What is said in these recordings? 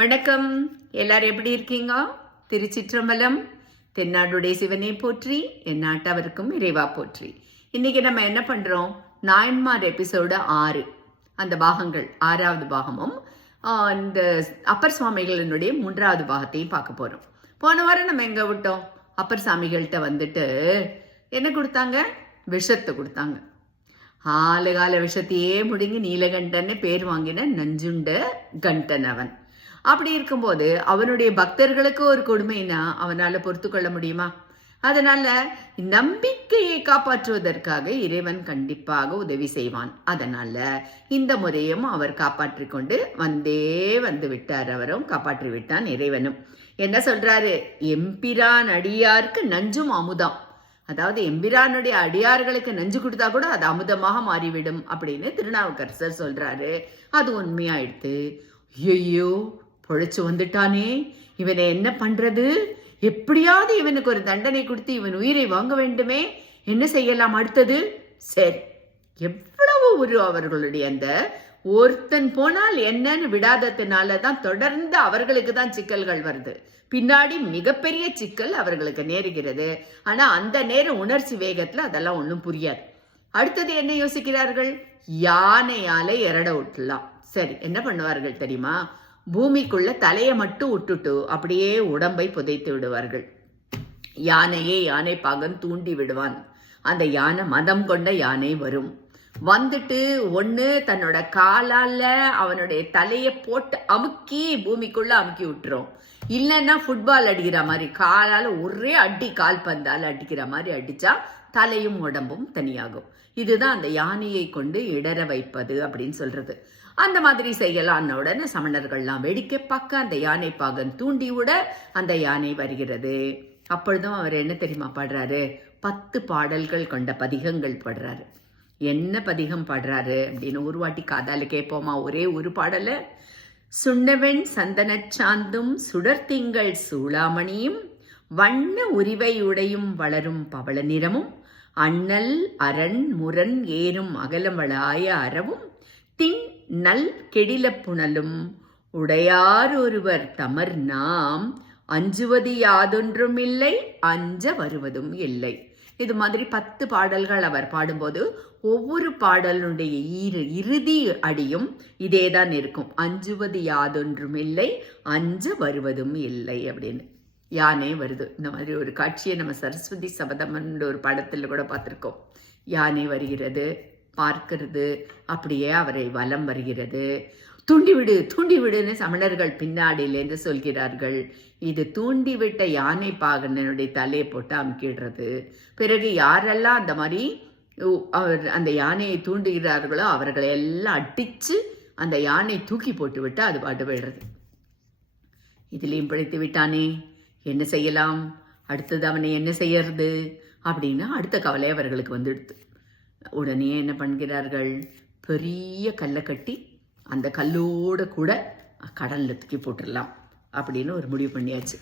வணக்கம். எல்லாரும் எப்படி இருக்கீங்க? திருச்சிற்றம்பலம். தென்னாடுடைய சிவனை போற்றி, என் நாட்டவருக்கும் இறைவா போற்றி. இன்னைக்கு நம்ம என்ன பண்றோம்? நாயன்மார் எபிசோடு 6, அந்த பாகங்கள் 6வது பாகமும் இந்த அப்பர் சுவாமிகளினுடைய 3வது பாகத்தையும் பார்க்க போறோம். போன வாரம் நம்ம எங்க விட்டோம்? அப்பர் சாமிகள்கிட்ட வந்துட்டு என்ன கொடுத்தாங்க? விஷத்தை கொடுத்தாங்க. ஆளுகால விஷத்தையே முடுங்கி நீலகண்டன்னு பேர் வாங்கின நஞ்சுண்ட கண்டன் அவன். அப்படி இருக்கும்போது அவனுடைய பக்தர்களுக்கு ஒரு கொடுமைனா அவனால பொறுத்து கொள்ள முடியுமா? அதனால நம்பிக்கையை காப்பாற்றுவதற்காக இறைவன் கண்டிப்பாக உதவி செய்வான். அதனால இந்த முறையும் அவர் காப்பாற்றி கொண்டு வந்து விட்டார். அவரும் காப்பாற்றி விட்டான் இறைவனும். என்ன சொல்றாரு? எம்பிரான் அடியாருக்கு நஞ்சும் அமுதம். அதாவது எம்பிரானுடைய அடியார்களுக்கு நஞ்சு கொடுத்தா கூட அது அமுதமாக மாறிவிடும் அப்படின்னு திருநாவுக்கரசர் சொல்றாரு. அது உண்மையாயிடுத்து. ஐயோ, பொழைச்சு வந்துட்டானே, இவனை என்ன பண்றது? எப்படியாவது இவனுக்கு ஒரு தண்டனை கொடுத்து இவன் உயிரை வாங்க வேண்டுமே. என்ன செய்யலாம் அடுத்தது? சரி, எவ்வளவு ஒரு அவர்களுடைய அந்த ஒருத்தன் போனால் என்னன்னு விடாததுனாலதான் தொடர்ந்து அவர்களுக்கு தான் சிக்கல்கள் வருது. பின்னாடி மிகப்பெரிய சிக்கல் அவர்களுக்கு நேருகிறது. ஆனா அந்த நேரம் உணர்ச்சி வேகத்துல அதெல்லாம் ஒன்றும் புரியாது. அடுத்தது என்ன யோசிக்கிறார்கள்? யானையால எரட விட்டுலாம். சரி, என்ன பண்ணுவார்கள் தெரியுமா? பூமிக்குள்ள தலையை மட்டும் விட்டுட்டு அப்படியே உடம்பை புதைத்து விடுவார்கள். யானை பாகன் தூண்டி விடுவான். அந்த யானை மதம் கொண்ட யானை வரும். வந்துட்டு ஒண்ணு தன்னோட காலால அவனுடைய தலையை போட்டு அமுக்கி பூமிக்குள்ள அமுக்கி விட்டுரும். இல்லைன்னா ஃபுட்பால் அடிக்கிற மாதிரி காலால ஒரே அடி, கால் பந்தால அடிக்கிற மாதிரி அடிச்சா தலையும் உடம்பும் தனியாகும். இதுதான் அந்த யானையை கொண்டு இடற வைப்பது அப்படின்னு சொல்றது. அந்த மாதிரி செய்யலான்னு உடனே சமணர்கள்லாம் வேடிக்கை பார்க்க அந்த யானை பாகன் தூண்டி விட அந்த யானை வருகிறது. அப்பொழுதும் அவர் என்ன தெரியுமா பாடுறாரு? 10 பாடல்கள் கொண்ட பதிகங்கள் பாடுறாரு. என்ன பதிகம் பாடுறாரு அப்படின்னு ஒரு வாட்டி காதால கேட்போமா? ஒரே ஒரு பாடல. சுண்ணவெண் சந்தனச் சாந்தும் சுடர்த்திங்கள் சூளாமணியும் வண்ண உரிவை உடையும் வளரும் பவள நிறமும் அண்ணல் அரண் முரண் ஏறும் அகலமளாய அறவும் தின் நல் கெடில புனலும் உடையார் ஒருவர் தமர் நாம் அஞ்சுவது யாதொன்றுமில்லை அஞ்ச வருவதும் இல்லை. இது மாதிரி 10 பாடல்கள் அவர் பாடும்போது ஒவ்வொரு பாடலுடைய இறுதி அடியும் இதேதான் இருக்கும். அஞ்சுவது யாதொன்றுமில்லை அஞ்ச வருவதும் இல்லை அப்படின்னு யானை வருது. இந்த மாதிரி ஒரு காட்சியை நம்ம சரஸ்வதி சபதம்ன்ற ஒரு படத்துல கூட பார்த்திருக்கோம். யானை வருகிறது, பார்க்கிறது, அப்படியே அவரை வலம் வருகிறது. தூண்டி விடுன்னு சமணர்கள் பின்னாடியிலேருந்து சொல்கிறார்கள். இது தூண்டிவிட்ட யானை பாகனுடைய தலையை போட்டு அமுக்கிடுறது. பிறகு யாரெல்லாம் அந்த மாதிரி அந்த யானையை தூண்டுகிறார்களோ அவர்களை எல்லாம் அடிச்சு அந்த யானை தூக்கி போட்டு விட்டு அது பாட்டு போயிடுறது. இதுலேயும் பிழைத்து விட்டானே, என்ன செய்யலாம்? அடுத்தது அவனை என்ன செய்யறது அப்படின்னா அடுத்த கவலை அவர்களுக்கு வந்துடுது. உடனே என்ன பண்ணுகிறார்கள்? பெரிய கல்லை கட்டி அந்த கல்லோட கூட கடல்ல தூக்கி போட்டுடலாம் அப்படின்னு ஒரு முடிவு பண்ணியாச்சு.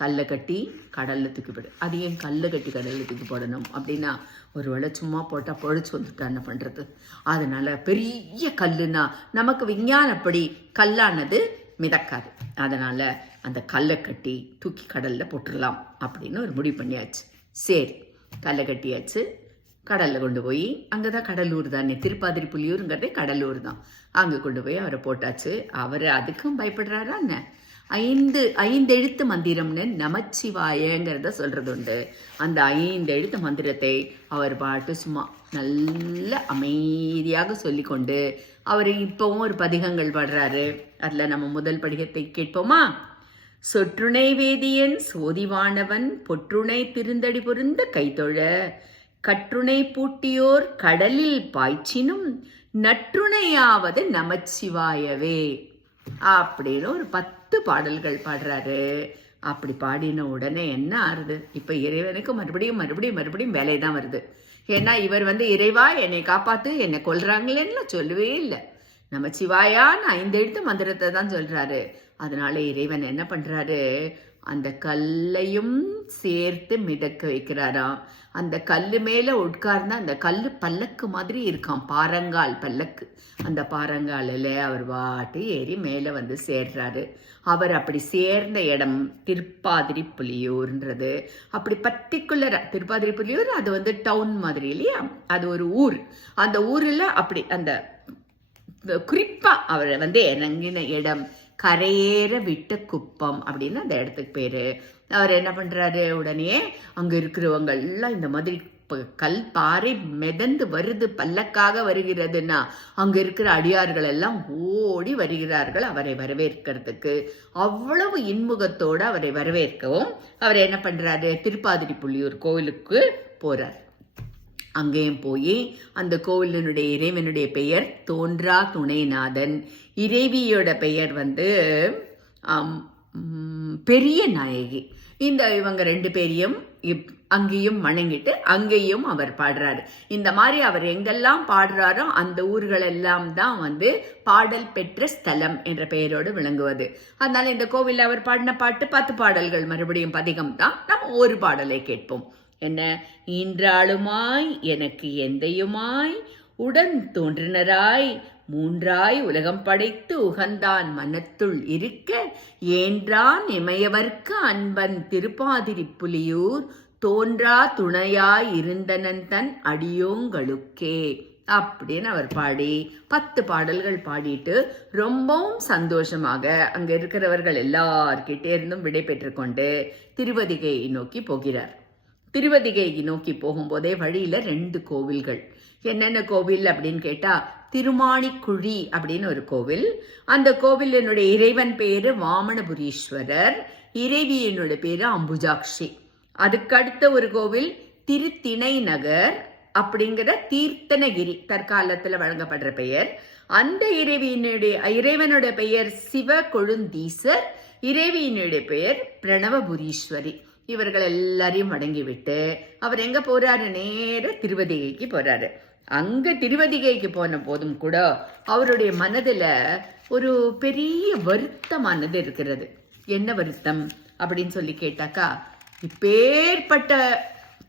கல்லை கட்டி கடல்ல தூக்கி போடு. அது ஏன் கல்லை கட்டி கடல்ல தூக்கி போடணும் அப்படின்னா, ஒரு வேளை சும்மா போட்டால் பொழைச்சு வந்துட்டா என்ன பண்ணுறது? அதனால பெரிய கல்லுனா நமக்கு விஞ்ஞானப்படி கல்லானது மிதக்காது. அதனால அந்த கல்லை கட்டி தூக்கி கடல்ல போட்டுடலாம் அப்படின்னு ஒரு முடிவு பண்ணியாச்சு. சரி, கல்லை கட்டியாச்சு. கடலில் கொண்டு போய், அங்கே தான் கடலூர் தானே, திருப்பாதிரி புலியூருங்கிறதே கடலூர் தான். அங்கே கொண்டு போய் அவரை போட்டாச்சு. அவர் அதுக்கும் பயப்படுறாரா என்ன? 5 எழுத்து மந்திரம்னு நமச்சிவாயங்கிறத சொல்கிறது உண்டு. அந்த 5 எழுத்து மந்திரத்தை அவர் பாட்டு சும்மா நல்ல அமைதியாக சொல்லி கொண்டு அவர் இப்போவும் ஒரு பதிகங்கள் பாடுறாரு. அதில் நம்ம முதல் பதிகத்தை கேட்போமா? சொற்றுணை வேதியன் சோதிவானவன் பொற்றுணை திருந்தடி பொருந்த கைதொழ கற்றுணை பூட்டியோர் கடலில் பாய்ச்சினும் நற்றுணையாவது நமச்சிவாயவே அப்படின்னு ஒரு 10 பாடல்கள் பாடுறாரு. அப்படி பாடின உடனே என்ன ஆறுது? இப்ப இறைவனுக்கு மறுபடியும் வேலை தான் வருது. ஏன்னா இவர் இறைவா என்னை காப்பாத்து, என்னை கொல்றாங்களேன்னு சொல்லவே இல்லை. நமச்சிவாயான்னு 5 எழுத்து மந்திரத்தை தான் சொல்றாரு. அதனால இறைவன் என்ன பண்றாரு? அந்த கல்லையும் சேர்த்து மிதக்க வைக்கிறாராம். அந்த கல்லு மேல உட்கார்ந்து அந்த கல்லு பல்லக்கு மாதிரி இருக்கான், பாறங்கால் பல்லக்கு. அந்த பாறங்காலில் அவர் வாட்டு ஏறி மேலே வந்து சேர்றாரு. அவர் அப்படி சேர்ந்த இடம் திருப்பாதிரி புலியூர்ன்றது. அப்படி பர்டிகுலரா திருப்பாதிரி புலியூர் அது வந்து டவுன் மாதிரி இல்லையா, அது ஒரு ஊர். அந்த ஊரில் அப்படி அந்த குறிப்பா அவரை வந்து இறங்கின இடம் கரையேற விட்ட குப்பம் அப்படின்னு அந்த இடத்துக்கு பேரு. அவர் என்ன பண்றாரு, உடனே அங்க இருக்கிறவங்க எல்லாம் இந்த மாதிரி கல் பாறை மிதந்து வருது, பல்லக்காக வருகிறதுன்னா அங்க இருக்கிற அடியார்கள் எல்லாம் ஓடி வருகிறார்கள் அவரை வரவேற்கிறதுக்கு. அவ்வளவு இன்முகத்தோடு அவரை வரவேற்கவும் அவர் என்ன பண்றாரு, திருப்பாதிரி புலியூர் கோவிலுக்கு போறார். அங்கேயும் போய் அந்த கோவிலினுடைய இறைவனுடைய பெயர் தோன்றா துணைநாதன், இறைவியோட பெயர் வந்து பெரிய நாயகி. இவங்க 2 பேரையும் அங்கேயும் வணங்கிட்டு அங்கேயும் அவர் பாடுறாரு. இந்த மாதிரி அவர் எங்கெல்லாம் பாடுறாரோ அந்த ஊர்கள் எல்லாம் தான் வந்து பாடல் பெற்ற ஸ்தலம் என்ற பெயரோடு விளங்குவது. அதனால இந்த கோவிலில் அவர் பாடின பாட்டு 10 பாடல்கள், மறுபடியும் பதிகம் தான். நம்ம ஒரு பாடலை கேட்போம். என்ன, ஈன்றாளுமாய் எனக்கு எந்தையுமாய் உடன் தோன்றினராய் மூன்றாய் உலகம் படைத்து உகந்தான் மனத்துள் இருக்க ஏன்றான் இமையவர்க்கு அன்பன் திருப்பாதிரி புலியூர் தோன்றா துணையாய் இருந்தனன் தன் அடியோங்களுக்கே அப்படின்னு அவர் பாடி 10 பாடல்கள் பாடிட்டு ரொம்பவும் சந்தோஷமாக அங்க இருக்கிறவர்கள் எல்லார்கிட்டே இருந்தும் விடை பெற்று கொண்டு திருவதிகையை நோக்கி போகிறார். திருவதிகையை நோக்கி போகும்போதே வழியில 2 கோவில்கள். என்னென்ன கோவில் அப்படின்னு கேட்டா, திருமாணிக்குழி அப்படின்னு ஒரு கோவில். அந்த கோவிலினுடைய இறைவன் பேரு வாமனபுரீஸ்வரர், இறைவியினுடைய பேரு அம்புஜாக்ஷி. அதுக்கடுத்த ஒரு கோவில் திருத்திணை நகர் அப்படிங்கிற தீர்த்தனகிரி, தற்காலத்துல வழங்கப்படுற பெயர். அந்த இறைவனுடைய பெயர் சிவ கொழுந்தீசர், இறைவியினுடைய பெயர் பிரணவபுரீஸ்வரி. இவர்கள் எல்லாரையும் அடங்கிவிட்டு அவர் எங்க போறாரு, நேர திருவதிகைக்கு போறாரு. அங்க திருவதிகைக்கு போன போதும் கூட அவருடைய மனதுல ஒரு பெரிய வருத்தமானது இருக்கிறது. என்ன வருத்தம் அப்படின்னு சொல்லி கேட்டாக்கா, இப்பேற்பட்ட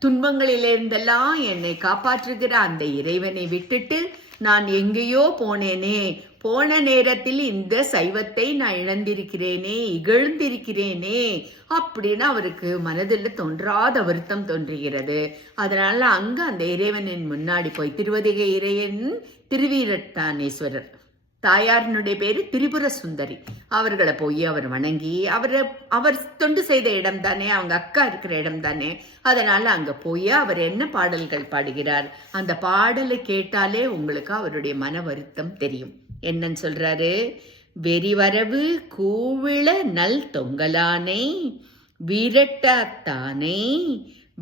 துன்பங்களிலிருந்தெல்லாம் என்னை காப்பாற்றுகிற அந்த இறைவனை விட்டுட்டு நான் எங்கேயோ போனேனே, போன நேரத்தில் இந்த சைவத்தை நான் இழந்திருக்கிறேனே, இகழ்ந்திருக்கிறேனே அப்படின்னு அவருக்கு மனதில் தோன்றாத வருத்தம் தோன்றுகிறது. அதனால அங்க அந்த இறைவனின் முன்னாடி போய், திருவதிகை இறைவன் திருவீரட்டானேஸ்வரர், தாயாரினுடைய பேரு திரிபுர சுந்தரி, அவர்களை போய் அவர் வணங்கி, அவர் தொண்டு செய்த இடம் தானே, அவங்க அக்கா இருக்கிற இடம் தானே, அதனால அங்க போய் அவர் என்ன பாடல்கள் பாடுகிறார், அந்த பாடலை கேட்டாலே உங்களுக்கு அவருடைய மன வருத்தம் தெரியும். என்னன்னு சொல்றாரு, வெறிவரவு கூவிள நல் தொங்கலானை வீரட்டாத்தானே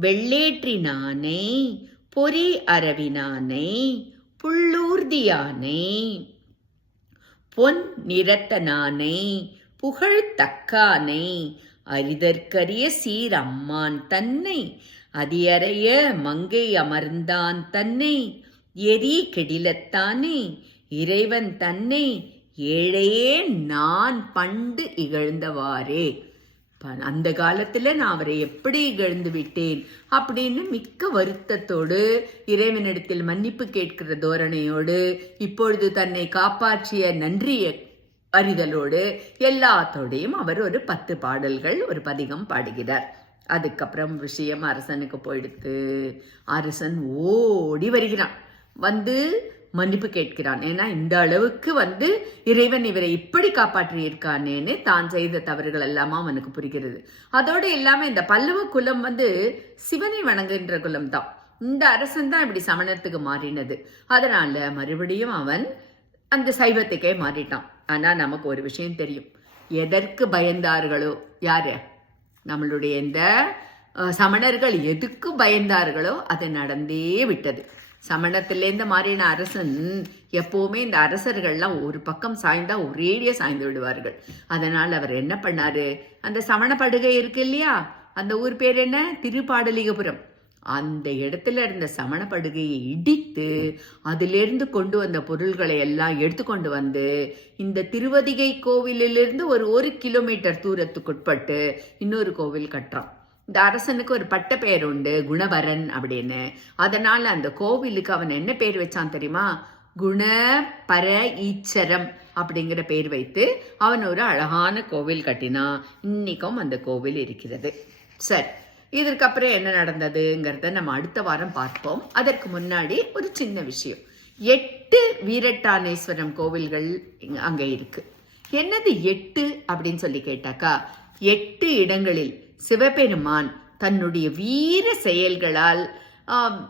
வெள்ளேற்றினானே பொறி அரவினானே புள்ளூர்தியானே பொன் நிறத்தனானே புகழ் தக்கானை அரிதற்கரிய சீர் அம்மான் தன்னை அதியறைய மங்கை அமர்ந்தான் தன்னை எரி கெடிலத்தானே இறைவன் தன்னை ஏழையே நான் பண்டு இகழ்ந்தவாறே, அந்த காலத்துல நான் அவரை எப்படி இகழ்ந்து விட்டேன் அப்படின்னு மிக்க வருத்தத்தோடு இறைவனிடத்தில் மன்னிப்பு கேட்கிற தோரணையோடு, இப்பொழுது தன்னை காப்பாற்றிய நன்றிய அறிதலோடு எல்லாத்தோடையும் அவர் ஒரு 10 பாடல்கள் ஒரு பதிகம் பாடுகிறார். அதுக்கப்புறம் விஷயம் அரசனுக்கு போயிடுத்து. அரசன் ஓடி வருகிறான், வந்து மன்னிப்பு கேட்கிறான். ஏன்னா இந்த அளவுக்கு வந்து இறைவன் இவரை இப்படி காப்பாற்றி இருக்கானேன்னு தான் செய்த தவறுகள் எல்லாமா அவனுக்கு புரிகிறது. அதோடு இல்லாம இந்த பல்லவ குலம் வந்து சிவனை வணங்குகின்ற குலம் தான். இந்த அரசன் தான் இப்படி சமணத்துக்கு மாறினது. அதனால மறுபடியும் அவன் அந்த சைவத்துக்கே மாறிட்டான். ஆனா நமக்கு ஒரு விஷயம் தெரியும், எதற்கு பயந்தார்களோ, யாரு நம்மளுடைய இந்த சமணர்கள் எதுக்கு பயந்தார்களோ அது நடந்தே விட்டது. சமணத்திலேருந்து மாறின அரசன் எப்பவுமே இந்த அரசர்கள்லாம் ஒரு பக்கம் சாய்ந்தா ஒரேடியா சாய்ந்து விடுவார்கள். அதனால் அவர் என்ன பண்ணாரு, அந்த சமண படுகை இருக்கு இல்லையா, அந்த ஊர் பேர் என்ன, திருப்பாடலிகபுரம். அந்த இடத்துல இருந்த சமணப்படுகையை இடித்து அதிலிருந்து கொண்டு வந்த பொருள்களை எல்லாம் எடுத்துக்கொண்டு வந்து இந்த திருவதிகை கோவிலிலிருந்து ஒரு கிலோமீட்டர் தூரத்துக்குட்பட்டு இன்னொரு கோவில் கட்டுறான். இந்த அரசனுக்கு ஒரு பட்ட பெயர் உண்டு, குணவரன் அப்படின்னு. அதனால அந்த கோவிலுக்கு அவன் என்ன பேர் வச்சான் தெரியுமா? குணபர ஈச்சரம் அப்படிங்கிற பேர் வைத்து அவன் ஒரு அழகான கோவில் கட்டினான். இன்னைக்கும் அந்த கோவில் இருக்கிறது. சரி, இதற்கப்புறம் என்ன நடந்ததுங்கிறத நம்ம அடுத்த வாரம் பார்ப்போம். அதற்கு முன்னாடி ஒரு சின்ன விஷயம். 8 வீரட்டானேஸ்வரம் கோவில்கள் அங்கே இருக்கு. என்னது 8 அப்படின்னு சொல்லி கேட்டாக்கா, 8 இடங்களில் சிவபெருமான் தன்னுடைய வீர செயல்களால்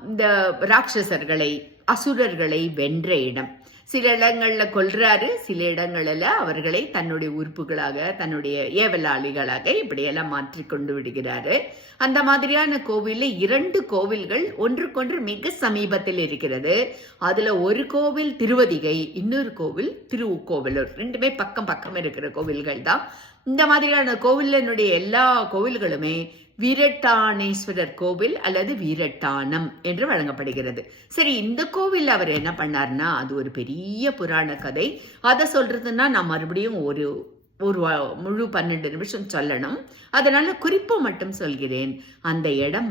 இந்த ராட்சசர்களை அசுரர்களை வென்ற இடம். சில இடங்கள்ல கொல்றாரு, சில இடங்கள்ல அவர்களை தன்னுடைய உறுப்புகளாக தன்னுடைய ஏவலாளிகளாக இப்படியெல்லாம் மாற்றி கொண்டு விடுகிறாரு. அந்த மாதிரியான கோவில்ல 2 கோவில்கள் ஒன்றுக்கொன்று மிக சமீபத்தில் இருக்கிறது. அதுல ஒரு கோவில் திருவதிகை, இன்னொரு கோவில் திருக்கோவிலூர். 2மே பக்கம் பக்கம் இருக்கிற கோவில்கள் தான். இந்த மாதிரியான கோவிலினுடைய எல்லா கோவில்களுமே வீரட்டானேஸ்வரர் கோவில் அல்லது வீரட்டானம் என்று வழங்கப்படுகிறது. சரி, இந்த கோவில் அவர் என்ன பண்ணார்னா, அது ஒரு பெரிய புராண கதை. அதை சொல்றதுன்னா நான் மறுபடியும் ஒரு முழு 12 நிமிஷம் சொல்லணும். அதனால குறிப்பு மட்டும் சொல்கிறேன். அந்த இடம்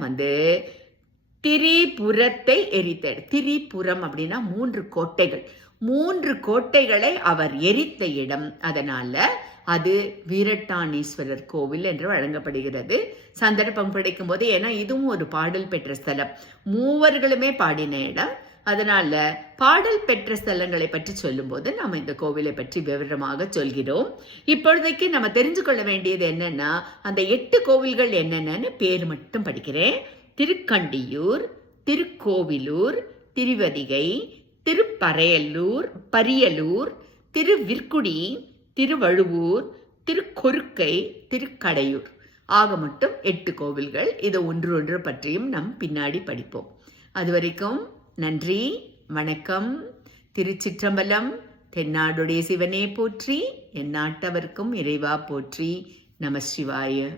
திரிபுரத்தை எரித்த திரிபுரம் அப்படின்னா 3 கோட்டைகள். 3 கோட்டைகளை அவர் எரித்த இடம். அதனால அது வீரட்டானீஸ்வரர் கோவில் என்று வழங்கப்படுகிறது. சந்தர்ப்பம் கிடைக்கும் போது, ஏன்னா இதுவும் ஒரு பாடல் பெற்ற ஸ்தலம், மூவர்களுமே பாடின இடம். அதனால பாடல் பெற்ற ஸ்தலங்களை பற்றி சொல்லும் போது நாம இந்த கோவிலை பற்றி விவரமாக சொல்கிறோம். இப்பொழுதைக்கு நம்ம தெரிஞ்சு கொள்ள வேண்டியது என்னன்னா, அந்த 8 கோவில்கள் என்னென்னு பேர் மட்டும் படிக்கிறேன். திருக்கண்டியூர், திருக்கோவிலூர், திருவதிகை, பரியலூர், திருவிற்குடி, திருவழுவூர், திருக்கொருக்கை, திருக்கடையூர். ஆக மட்டும் 8 கோவில்கள். இது ஒன்று பற்றியும் நாம் பின்னாடி படிப்போம். அதுவரைக்கும் நன்றி, வணக்கம். திருச்சிற்றம்பலம். தென்னாடுடைய சிவனே போற்றி, என் நாட்டவர்க்கும் இறைவா போற்றி. நம சிவாய.